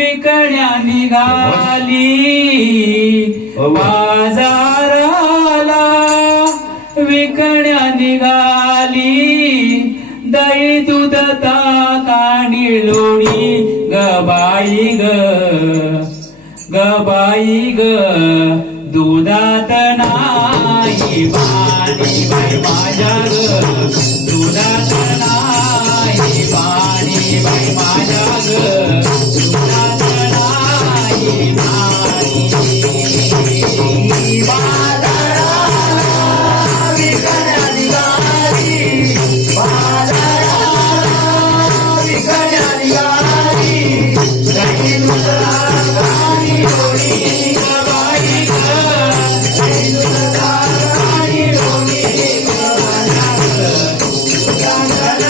विकड्या निघाली बाजाराला विकड्या निघाली दही दूध ताकाणी लोणी. गबाई ग. गबाई ग. दुधात नाही पाणी बाय माझ्या ग. दुधात नाही पाणी बाय माझ्या ग. Thank you.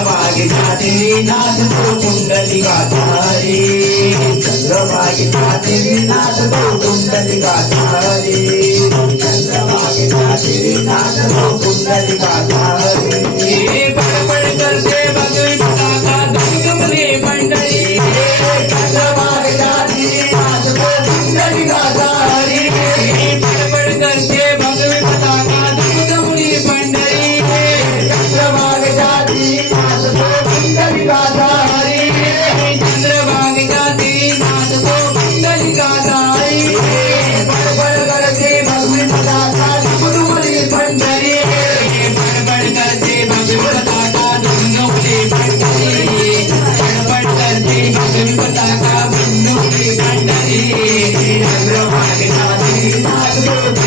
चंद्रभागेच्या देवी नाथ तो कुंडलिका धारी चंद्रभागेच्या देवी नाथ तो कुंडलिका धारी चंद्रभागेच्या देवी नाथ तो कुंडलिका धारी हे करते पताका देवी नाथ कुंडलिका Yeah.